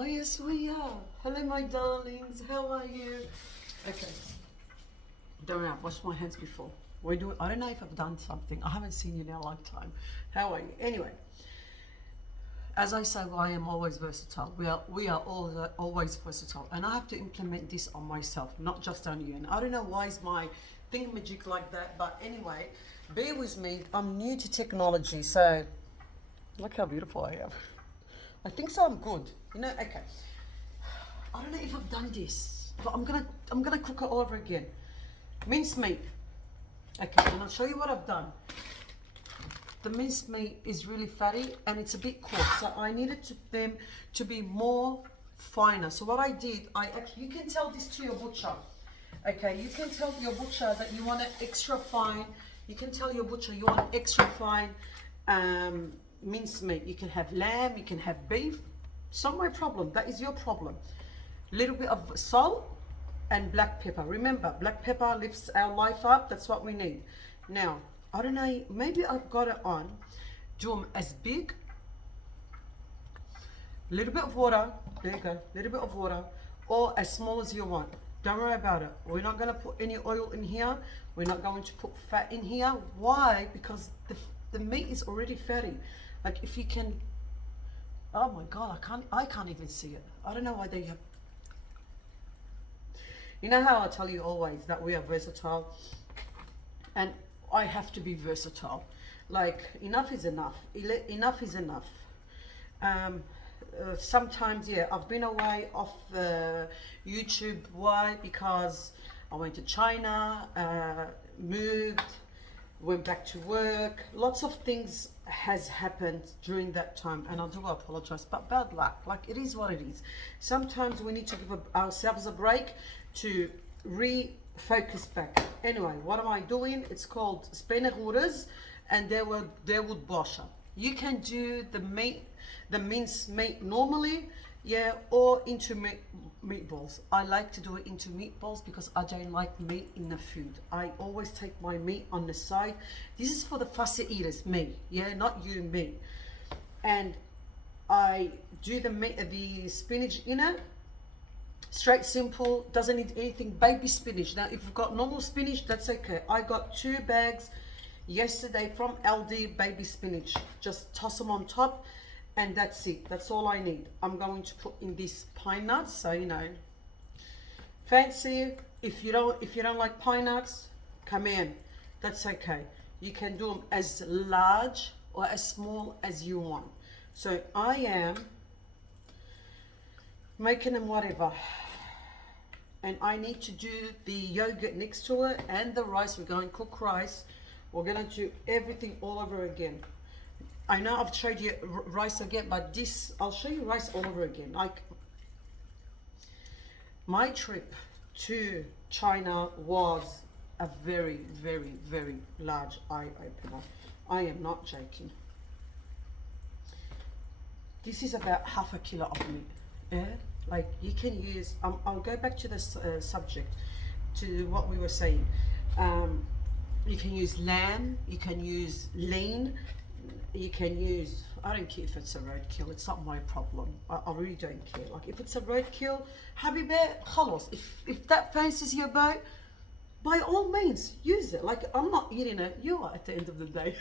Oh, yes, we are. Hello, my darlings. How are you? Okay. Don't know. I've washed my hands before. I don't know if I've done something. I haven't seen you in a long time. How are you? Anyway, as I say, I am always versatile. We are all always versatile, and I have to implement this on myself, not just on you. And I don't know why is my thingamajig like that, but anyway, bear with me. I'm new to technology, so look how beautiful I am. I think so. I'm good. You know. Okay. I don't know if I've done this, but I'm gonna cook it all over again. Minced meat. Okay, and I'll show you what I've done. The minced meat is really fatty and it's a bit coarse, so I needed them to be more finer. So what I did, you can tell this to your butcher. Okay, you can tell your butcher that you want it extra fine. You can tell your butcher you want extra fine minced meat. You can have lamb, you can have beef. It's not my problem. That is your problem. Little bit of salt and black pepper. Remember, black pepper lifts our life up. That's what we need. Now, I don't know, maybe I've got it on. Do them as big. Little bit of water. There you go. Little bit of water. Or as small as you want. Don't worry about it. We're not going to put any oil in here. We're not going to put fat in here. Why? Because the meat is already fatty. Like if you can, oh my God, I can't even see it. I don't know why they have. You know how I tell you always that we are versatile, and I have to be versatile. Like enough is enough. Enough is enough. Sometimes, yeah, I've been away off YouTube. Why? Because I went to China, moved, went back to work. Lots of things has happened during that time, and I do apologize, but bad luck. Like it is what it is. Sometimes we need to give ourselves a break to refocus back. Anyway, what am I doing? It's called spinnenroers, and they would bosher. You can do the minced meat normally, yeah, or into meatballs. I like to do it into meatballs because I don't like meat in the food. I always take my meat on the side. This is for the fussy eaters, me, yeah, not you, me. And I do the spinach in it. Straight, simple, doesn't need anything. Baby spinach. Now, if you've got normal spinach, that's okay. I got 2 bags yesterday from LD baby spinach. Just toss them on top, and that's it. That's all I need. I'm going to put in these pine nuts, so you know. Fancy. If you don't like pine nuts, come in. That's okay. You can do them as large or as small as you want. So I am making them whatever, and I need to do the yogurt next to it and the rice. We're going to cook rice. We're going to do everything all over again. I know I've showed you rice again, but this I'll show you rice all over again. Like my trip to China was a very, very, very large eye opener. I am not joking. This is about half a kilo of meat. Yeah, like you can use. I'll go back to this subject, to what we were saying. You can use lamb. You can use lean. You can use. I don't care if it's a roadkill. It's not my problem. I really don't care. Like if it's a roadkill, habibi, khalas. If that fancies your boat, by all means use it. Like I'm not eating it. You are at the end of the day.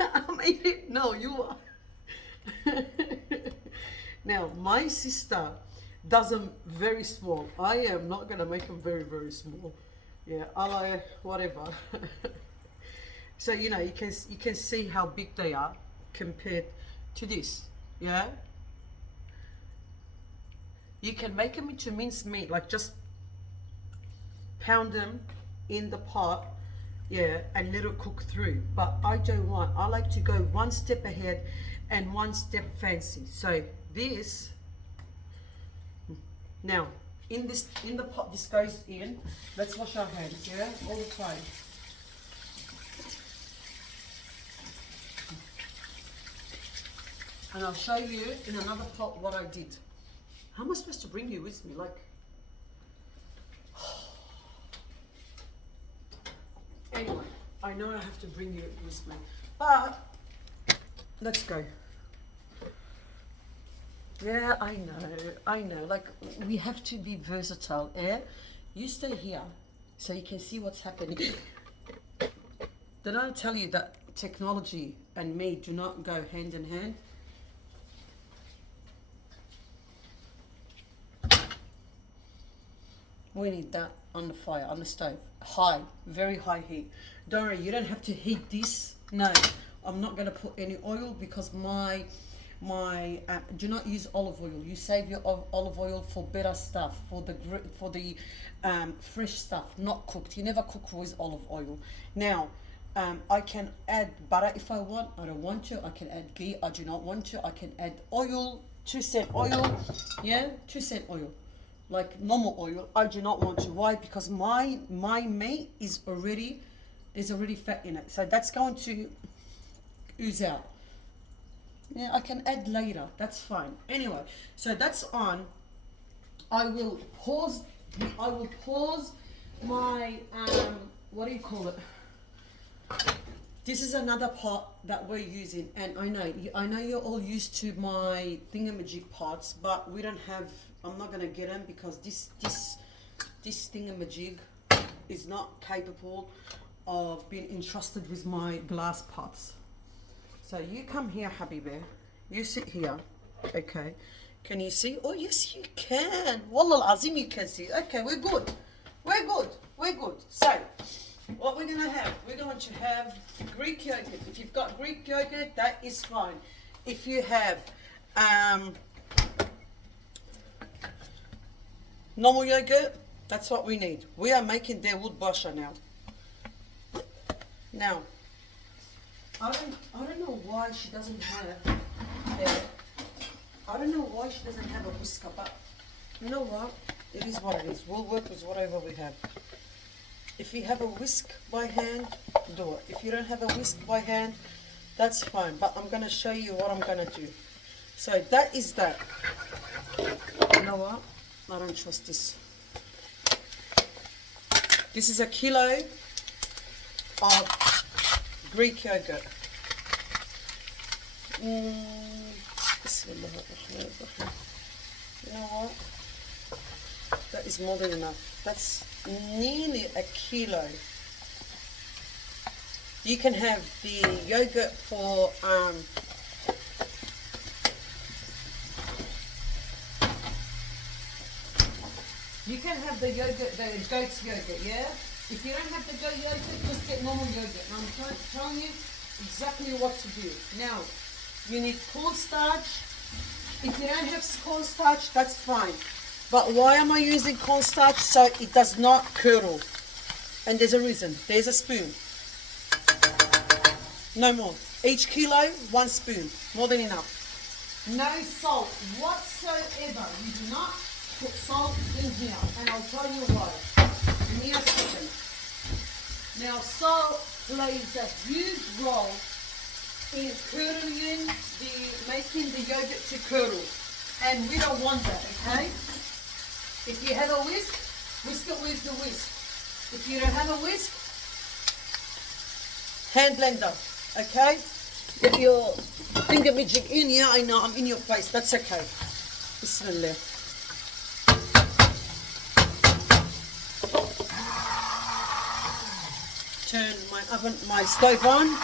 I'm eating. No, you are. Now my sister does them very small. I am not gonna make them very, very small. Yeah, I like whatever. So you know, you can see how big they are compared to this. Yeah, you can make them into minced meat, like just pound them in the pot, yeah, and let it cook through. But I don't want. I like to go one step ahead and one step fancy. So this now in the pot this goes in. Let's wash our hands, yeah, all the time. And I'll show you in another pot what I did. How am I supposed to bring you with me? Like, anyway, I know I have to bring you with me, but Let's go. Yeah, I know. Like, we have to be versatile, eh? You stay here so you can see what's happening. Did I tell you that technology and me do not go hand in hand? We need that on the fire, on the stove. High, very high heat. Don't worry, you don't have to heat this. No, I'm not going to put any oil because do not use olive oil. You save your olive oil for better stuff, for the fresh stuff, not cooked. You never cook with olive oil. Now, I can add butter if I want. I don't want to. I can add ghee. I do not want to. I can add oil, 2-cent oil. Yeah, 2-cent oil, like normal oil. I do not want to. Why? Because my meat is already, there's already fat in it, so that's going to ooze out. Yeah, I can add later. That's fine. Anyway, so that's on. I will pause my what do you call it? This is another pot that we're using, and I know you're all used to my thingamajig pots, but we don't have. I'm not gonna get them because this thingamajig is not capable of being entrusted with my glass pots. So you come here, Habibi. You sit here. Okay. Can you see? Oh yes, you can. Wallah al-azim, you can see. Okay, we're good. We're good. We're good. So what we're gonna have? We're going to have Greek yogurt. If you've got Greek yogurt, that is fine. If you have normal yogurt, that's what we need. We are making their wood basha now. Now, I don't know why she doesn't have I don't know why she doesn't have a whisker, but you know what? It is what it is. We'll work with whatever we have. If you have a whisk by hand, do it. If you don't have a whisk by hand, that's fine. But I'm gonna show you what I'm gonna do. So that is that. You know what? I don't trust this. This is a kilo of Greek yogurt. You know what? That is more than enough. That's nearly a kilo. You can have the yogurt for you can have the yogurt, the goat's yogurt, yeah? If you don't have the goat yogurt, just get normal yogurt. And I'm telling you exactly what to do. Now, you need cornstarch. If you don't have cornstarch, that's fine. But why am I using cornstarch? So it does not curdle. And there's a reason. There's a spoon. No more. Each kilo, 1 spoon. More than enough. No salt whatsoever. You do not put salt in here. And I'll tell you why. Give me a second. Now, salt plays a huge role in curdling making the yogurt to curdle. And we don't want that, okay? If you have a whisk, whisk it with the whisk. If you don't have a whisk, hand blender, okay? Get your thingamajig in here. I know I'm in your face. That's okay. Bismillah. Turn my stove on.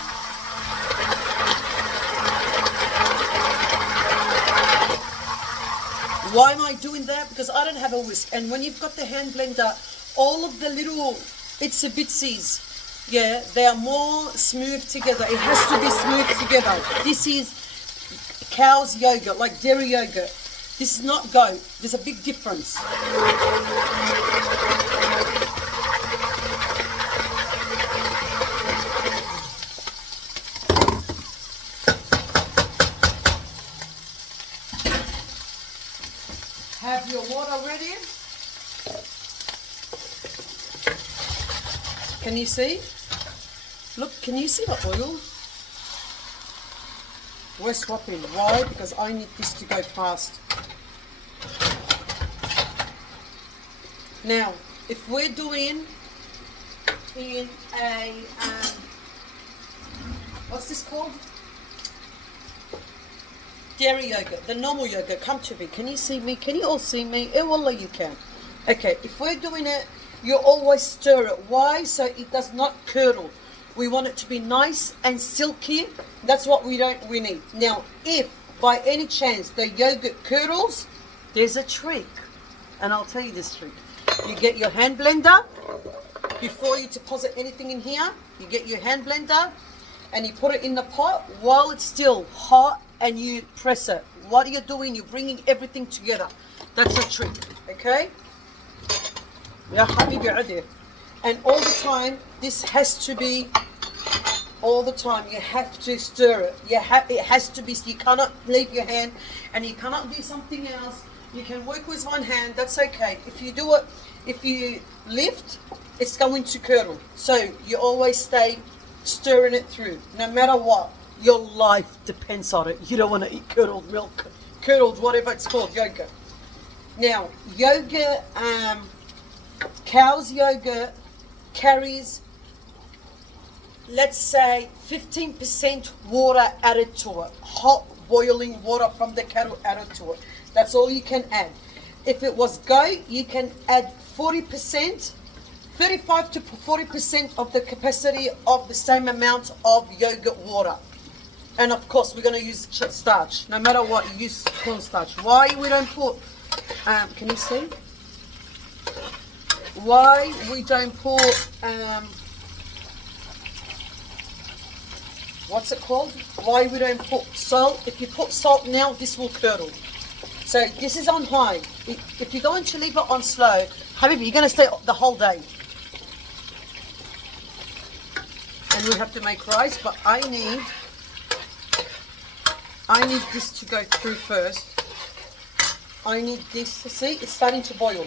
Why am I doing that? Because I don't have a whisk. And when you've got the hand blender, all of the little itsy bitsies, yeah, they are more smooth together. It has to be smooth together. This is cow's yogurt, like dairy yogurt. This is not goat. There's a big difference. Have your water ready. Can you see? Look, can you see the oil? We're swapping. Why? Because I need this to go fast. Now, if we're doing in a, what's this called? dairy yogurt, the normal yogurt. Come to me. Can you see me? Can you all see me? Eh, wallah, you can. Okay, if we're doing it, you always stir it. Why? So it does not curdle. We want it to be nice and silky. That's what we need. Now, if by any chance the yogurt curdles, there's a trick. And I'll tell you this trick. You get your hand blender. Before you deposit anything in here, you get your hand blender and you put it in the pot while it's still hot and you press it. What are you doing? You're bringing everything together. That's a trick, okay? Ya habibi adi. And all the time, this has to be, all the time, you have to stir it. It has to be, you cannot leave your hand and you cannot do something else. You can work with one hand, that's okay. If you do it, if you lift, it's going to curdle. So you always stay stirring it through, no matter what. Your life depends on it. You don't want to eat curdled milk, curdled whatever it's called, yogurt. Now, yogurt, cow's yogurt carries, let's say, 15% water added to it. Hot boiling water from the kettle added to it. That's all you can add. If it was goat, you can add 40%, 35 to 40% of the capacity of the same amount of yogurt water. And of course, we're going to use starch. No matter what, you use cornstarch. Why we don't put, can you see? Why we don't put, what's it called? Why we don't put salt? If you put salt now, this will curdle. So this is on high. If you're going to leave it on slow, Habibi, you're going to stay the whole day. And we have to make rice, but I need this to go through first. I need this to see, it's starting to boil.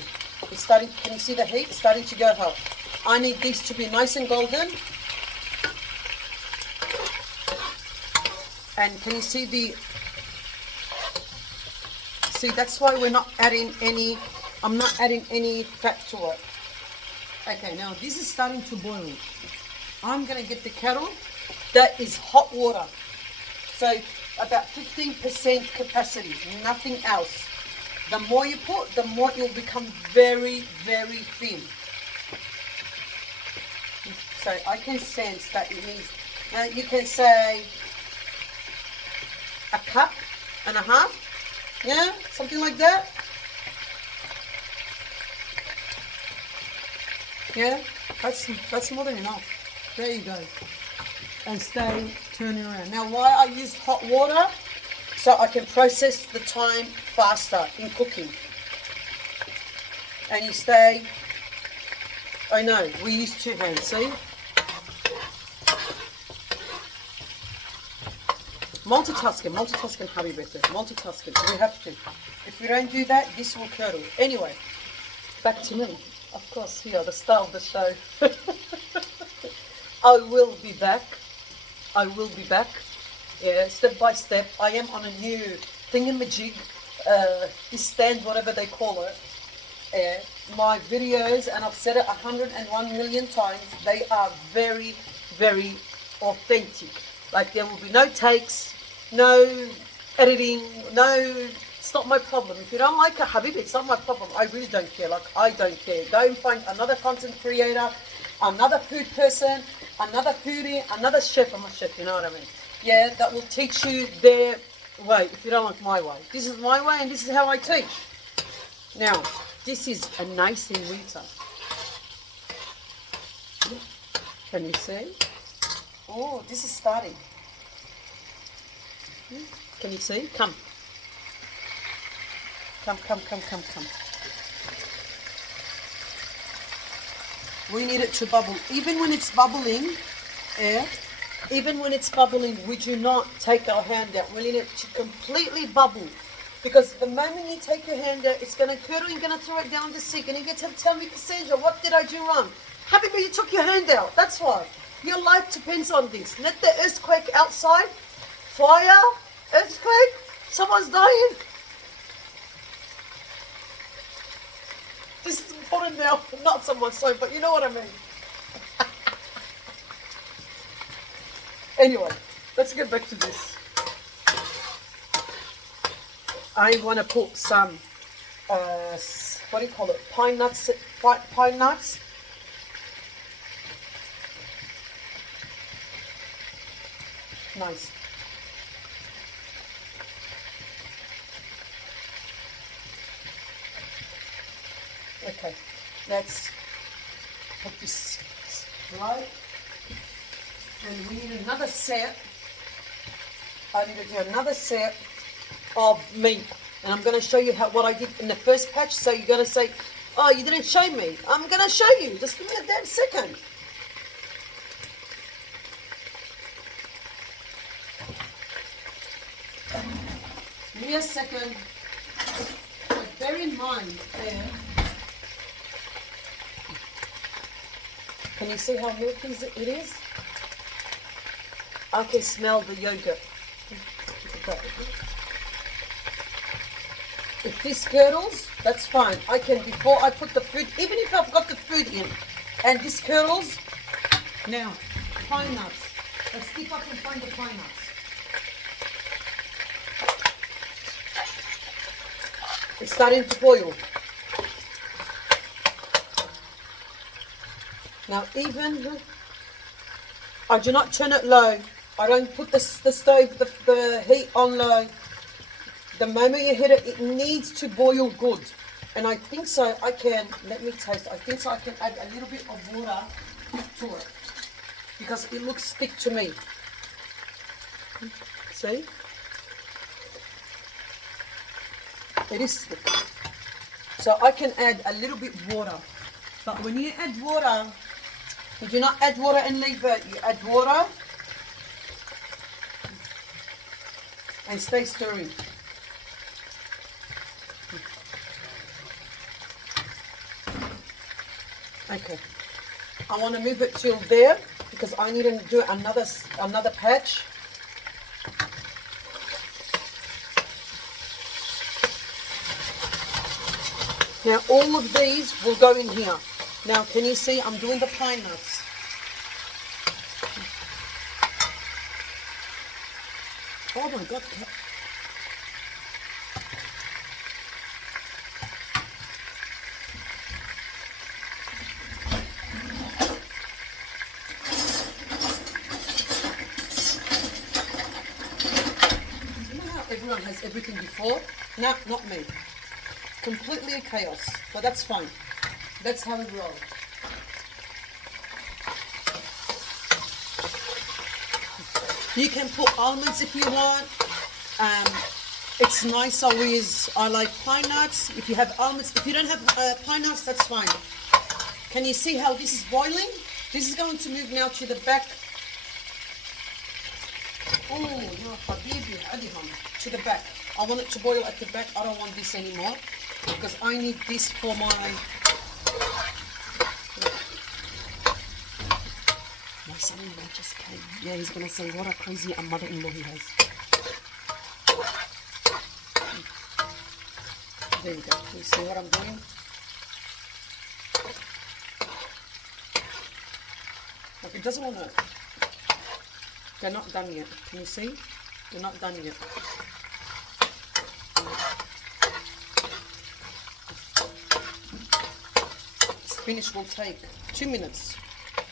It's starting, can you see the heat? It's starting to go hot. I need this to be nice and golden. And can you see that's why we're not adding any, I'm not adding any fat to it. Okay, now this is starting to boil. I'm going to get the kettle. That is hot water. So about 15% capacity, nothing else. The more you put, the more it will become very, very thin. So I can sense that it needs, now you can say a cup and a half. Yeah, something like that. Yeah, that's more than enough. There you go. And stay turning around. Now, why I used hot water? So I can process the time faster in cooking. And you stay, I know, we use 2 hands, see? Multitasking, Habibi, multitasking, we have to. If we don't do that, this will curdle. Anyway, back to me. Of course, here, the star of the show. I will be back. Yeah, step by step. I am on a new thingamajig, this stand, whatever they call it. My videos, and I've said it 101 million times, they are very, very authentic. Like, there will be no takes, no editing, it's not my problem. If you don't like it, Habibi, it's not my problem. I really don't care. Like, I don't care. Go and find another content creator, another food person, another foodie, another chef. I'm a chef, you know what I mean? Yeah, that will teach you their way if you don't like my way. This is my way and this is how I teach. Now, this is a nice meter. Can you see? Oh, this is starting. Can you see? Come. We need it to bubble. Even when it's bubbling, we do not take our hand out. We need it to completely bubble. Because the moment you take your hand out, it's going to curdle, you're going to throw it down the sink, and you're going to tell me, Cassandra, what did I do wrong? Habibi, you took your hand out. That's why. Your life depends on this. Let the earthquake outside, fire, earthquake, someone's dying. This is important now, not someone's sorry, but you know what I mean. Anyway, let's get back to this. I want to put some, what do you call it? Pine nuts. Pine nuts. Nice. Okay, let's put this right. And we need another set. I need to do another set of meat. And I'm going to show you what I did in the first patch. So you're going to say, oh, you didn't show me. I'm going to show you. Just give me a damn second. Give me a second. But bear in mind there. Can you see how milky it is? I can smell the yogurt. If this curdles, that's fine. I can, before I put the food, even if I've got the food in, and this curdles, now, pine nuts. Let's see if I can find the pine nuts. It's starting to boil. Now even, I do not turn it low. I don't put the stove, the heat on low. The moment you hit it, it needs to boil good. And I think so I can, let me taste, I think so I can add a little bit of water to it. Because it looks thick to me. See? It is thick. So I can add a little bit of water. But when you add water, you do not add water and leave it. You add water and stay stirring. Okay. I want to move it till there because I need to do another patch. Now all of these will go in here. Now can you see I'm doing the pine nuts. Oh my God. You know how everyone has everything before? No, not me. Completely a chaos, but that's fine. That's how it rolls. You can put almonds if you want. It's nicer with, I like pine nuts. If you have almonds, if you don't have pine nuts, that's fine. Can you see how this is boiling? This is going to move now to the back. Oh, no, habibi, to the back. I want it to boil at the back. I don't want this anymore because I need this for my son-in-law just came. Yeah, he's going to say what a crazy mother-in-law he has. There you go. You see what I'm doing? Like it doesn't want to. They're not done yet. Can you see? They're not done yet. This finish will take 2 minutes.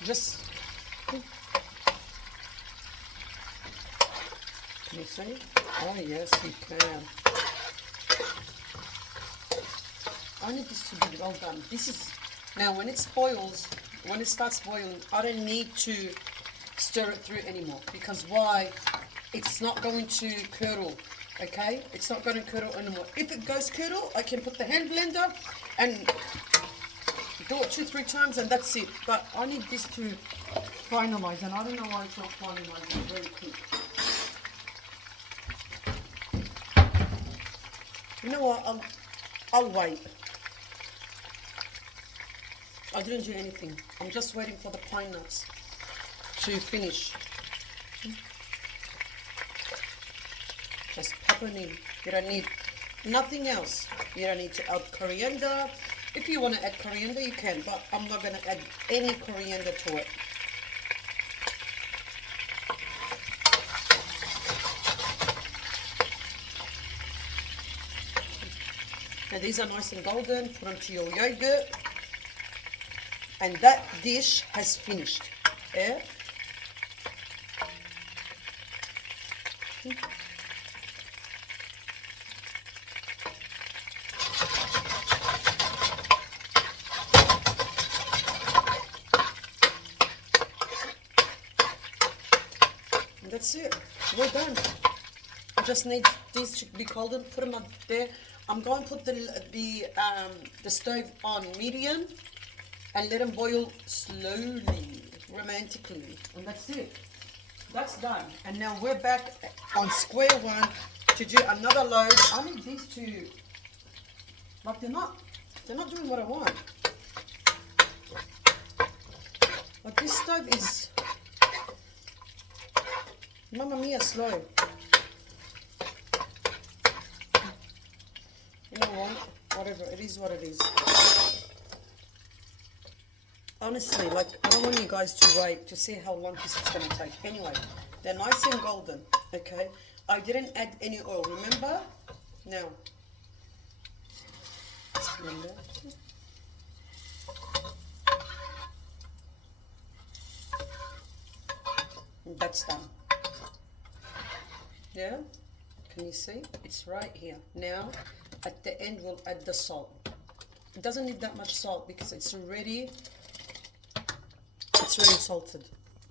Just. Can you see? Oh yes, you can. I need this to be well done. This is now when it boils. When it starts boiling, I don't need to stir it through anymore because why? It's not going to curdle. Okay, it's not going to curdle anymore. If it goes curdle, I can put the hand blender and do it 2-3 times and that's it. But I need this to finalize, and I don't know why it's not finalizing very quick. You know what? I'll wait. I didn't do anything. I'm just waiting for the pine nuts to finish. Just pop them in. You don't need nothing else. You don't need to add coriander. If you want to add coriander, you can, but I'm not going to add any coriander to it. Now these are nice and golden. Put them to your yogurt. And that dish has finished. Yeah? And that's it. We're done. I just need these to be golden. Put them up there. I'm going to put the stove on medium and let them boil slowly, romantically. And that's it. That's done. And now we're back on square one to do another load. I need these two, like they're not doing what I want. But this stove is, Mamma mia, slow. You know what? Whatever, it is what it is. Honestly, like, I don't want you guys to wait to see how long this is going to take. Anyway, they're nice and golden, okay? I didn't add any oil, remember? Now. That's done. Yeah? Can you see? It's right here. Now, at the end, we'll add the salt. It doesn't need that much salt because it's already salted.